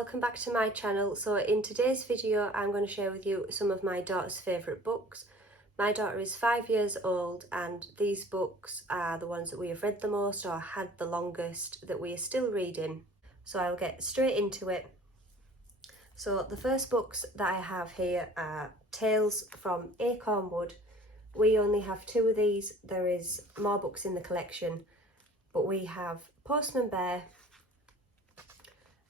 welcome back to my channel. So in today's video I'm going to share with you some of my daughter's favourite books. My daughter is 5 years old and these books are the ones that we have read the most or had the longest that we are still reading. So I'll get straight into it. So the first books that I have here are Tales from Acorn Wood. We only have 2 of these. There is more books in the collection, but we have Postman Bear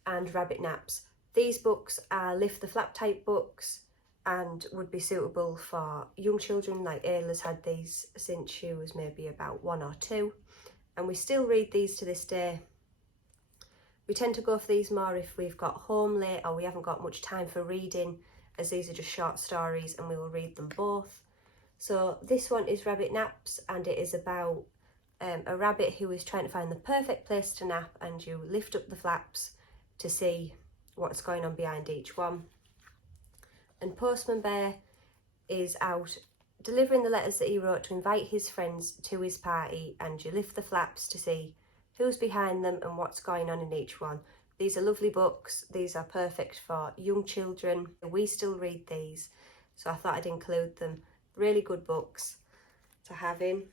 and Rabbit Naps. These books are lift the flap type books and would be suitable for young children. Like Ayla's had these since she was maybe about 1 or 2, and we still read these to this day. We tend to go for these more if we've got home late or we haven't got much time for reading, as these are just short stories and we will read them both. So this one is Rabbit Naps, and it is about a rabbit who is trying to find the perfect place to nap, and you lift up the flaps to see what's going on behind each one. And Postman Bear is out delivering the letters that he wrote to invite his friends to his party, and you lift the flaps to see who's behind them and what's going on in each one. These are lovely books. These are perfect for young children. We still read these, so I thought I'd include them. Really good books to have in.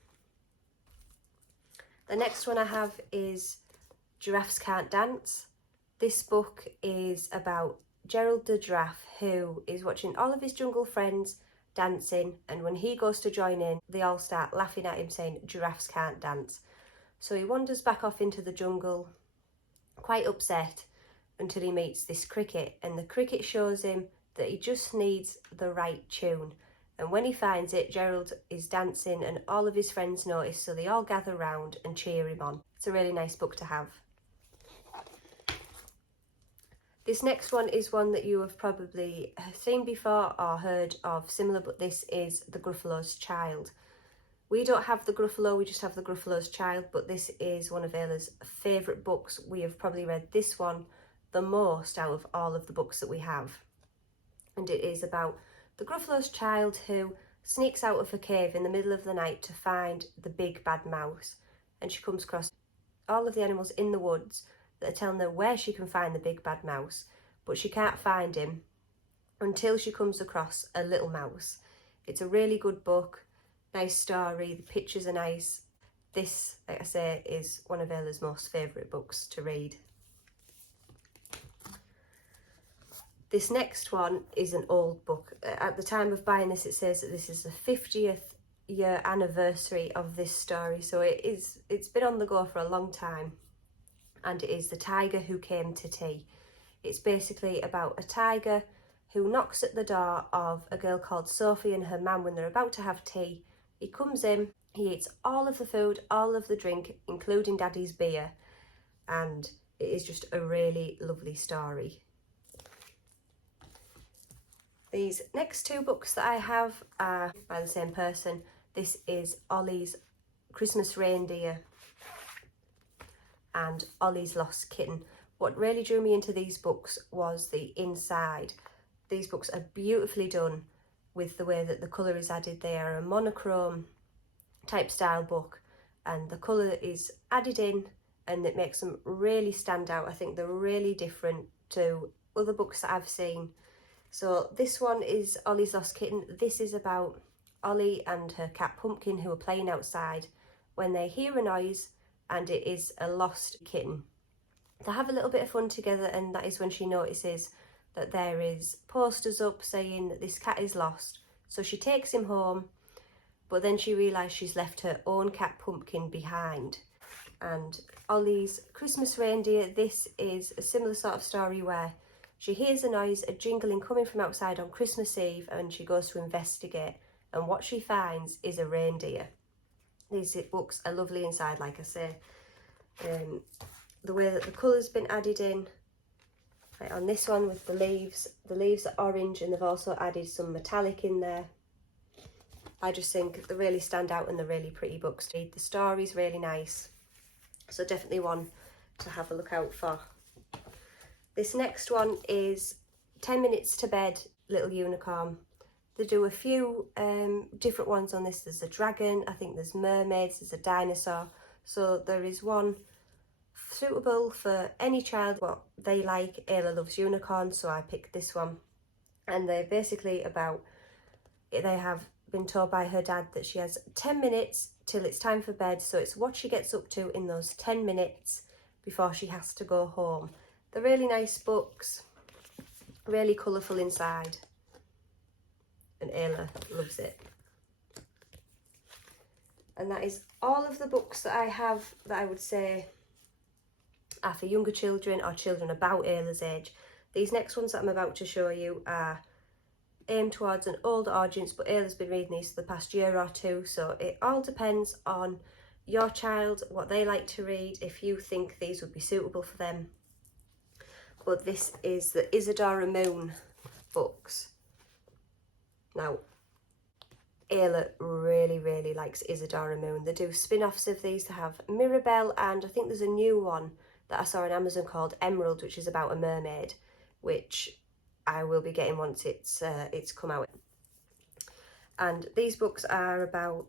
The next one I have is Giraffes Can't Dance. This book is about Gerald the giraffe, who is watching all of his jungle friends dancing, and when he goes to join in, they all start laughing at him saying giraffes can't dance. So he wanders back off into the jungle, quite upset, until he meets this cricket, and the cricket shows him that he just needs the right tune. And when he finds it, Gerald is dancing and all of his friends notice, so they all gather round and cheer him on. It's a really nice book to have. This next one is one that you have probably seen before or heard of similar, but this is The Gruffalo's Child. We don't have the Gruffalo, we just have The Gruffalo's Child, but this is one of Ayla's favourite books. We have probably read this one the most out of all of the books that we have. And it is about the Gruffalo's child who sneaks out of a cave in the middle of the night to find the big bad mouse. And she comes across all of the animals in the woods that are telling her where she can find the big bad mouse, but she can't find him until she comes across a little mouse. It's a really good book, nice story, the pictures are nice. This, like I say, is one of Ayla's most favourite books to read. This next one is an old book. At the time of buying this, it says that this is the 50th year anniversary of this story, so it's been on the go for a long time. And it is The Tiger Who Came to Tea. It's basically about a tiger who knocks at the door of a girl called Sophie and her mum when they're about to have tea. He comes in, he eats all of the food, all of the drink, including Daddy's beer, and it is just a really lovely story. These next 2 books that I have are by the same person. This is Ollie's Christmas Reindeer and Ollie's Lost Kitten. What really drew me into these books was the inside. These books are beautifully done with the way that the colour is added. They are a monochrome type style book, and the colour is added in and it makes them really stand out. I think they're really different to other books that I've seen. So this one is Ollie's Lost Kitten. This is about Ollie and her cat Pumpkin, who are playing outside when they hear a noise, and it is a lost kitten. They have a little bit of fun together, and that is when she notices that there is posters up saying that this cat is lost. So she takes him home, but then she realises she's left her own cat Pumpkin behind. And Ollie's Christmas Reindeer, this is a similar sort of story where she hears a noise, a jingling coming from outside on Christmas Eve, and she goes to investigate, and what she finds is a reindeer. These books are lovely inside, like I say. The way that the colour's been added in. Like on this one with the leaves are orange, and they've also added some metallic in there. I just think they really stand out and they're really pretty books to read. The story's really nice, so definitely one to have a look out for. This next one is 10 Minutes to Bed, Little Unicorn. They do a few different ones on this. There's a dragon, I think there's mermaids, there's a dinosaur. So there is one suitable for any child, what they like. Ayla loves unicorns, so I picked this one. And they're basically about, they have been told by her dad that she has 10 minutes till it's time for bed, so it's what she gets up to in those 10 minutes before she has to go home. They're really nice books, really colourful inside, and Ayla loves it. And that is all of the books that I have that I would say are for younger children or children about Ayla's age. These next ones that I'm about to show you are aimed towards an older audience, but Ayla's been reading these for the past year or two, so it all depends on your child, what they like to read, if you think these would be suitable for them. But this is the Isadora Moon books. Now, Ayla really likes Isadora Moon. They do spin-offs of these. They have Mirabelle, and I think there's a new one that I saw on Amazon called Emerald, which is about a mermaid, which I will be getting once it's come out. And these books are about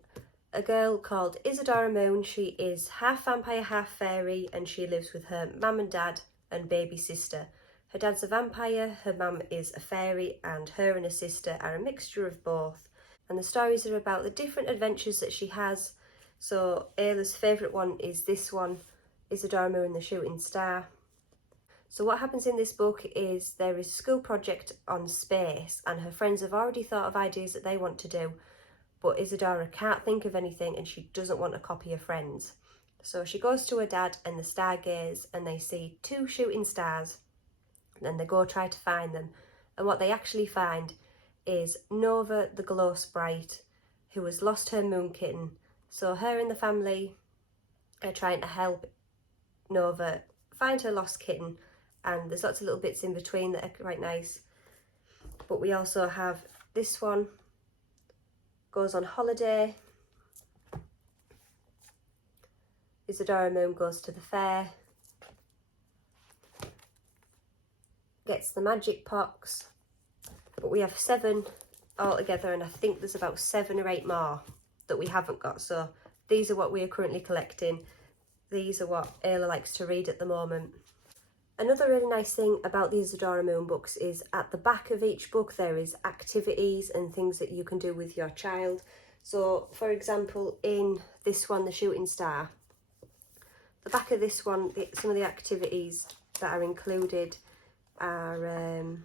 a girl called Isadora Moon. She is half vampire, half fairy, and she lives with her mum and dad and baby sister. Her dad's a vampire, her mum is a fairy, and her and her sister are a mixture of both. And the stories are about the different adventures that she has. So Ayla's favourite one is this one, Isadora Moon and the Shooting Star. So what happens in this book is there is a school project on space, and her friends have already thought of ideas that they want to do, but Isadora can't think of anything and she doesn't want to copy her friends. So she goes to her dad and the stargaze, and they see 2 shooting stars. Then they go try to find them, and what they actually find is Nova the Glow Sprite, who has lost her moon kitten. So her and the family are trying to help Nova find her lost kitten, and there's lots of little bits in between that are quite nice. But we also have this one, goes on holiday. Isadora Moon goes to the fair, gets the magic pox. But we have 7 altogether, and I think there's about 7 or 8 more that we haven't got. So these are what we are currently collecting. These are what Ayla likes to read at the moment. Another really nice thing about the Isadora Moon books is at the back of each book there is activities and things that you can do with your child. So for example, in this one, The Shooting Star, the back of this one, some of the activities that are included are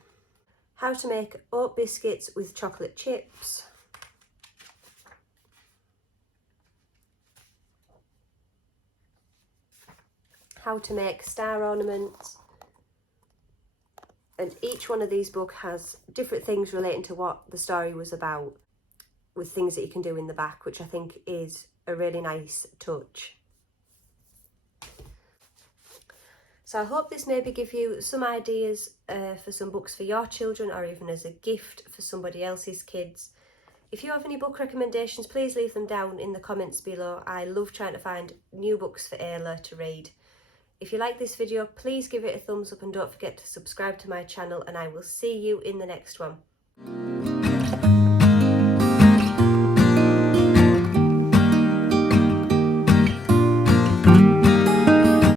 how to make oat biscuits with chocolate chips, how to make star ornaments, and each one of these books has different things relating to what the story was about, with things that you can do in the back, which I think is a really nice touch. So I hope this maybe give you some ideas for some books for your children, or even as a gift for somebody else's kids. If you have any book recommendations, please leave them down in the comments below. I love trying to find new books for Ayla to read. If you like this video, please give it a thumbs up and don't forget to subscribe to my channel, and I will see you in the next one.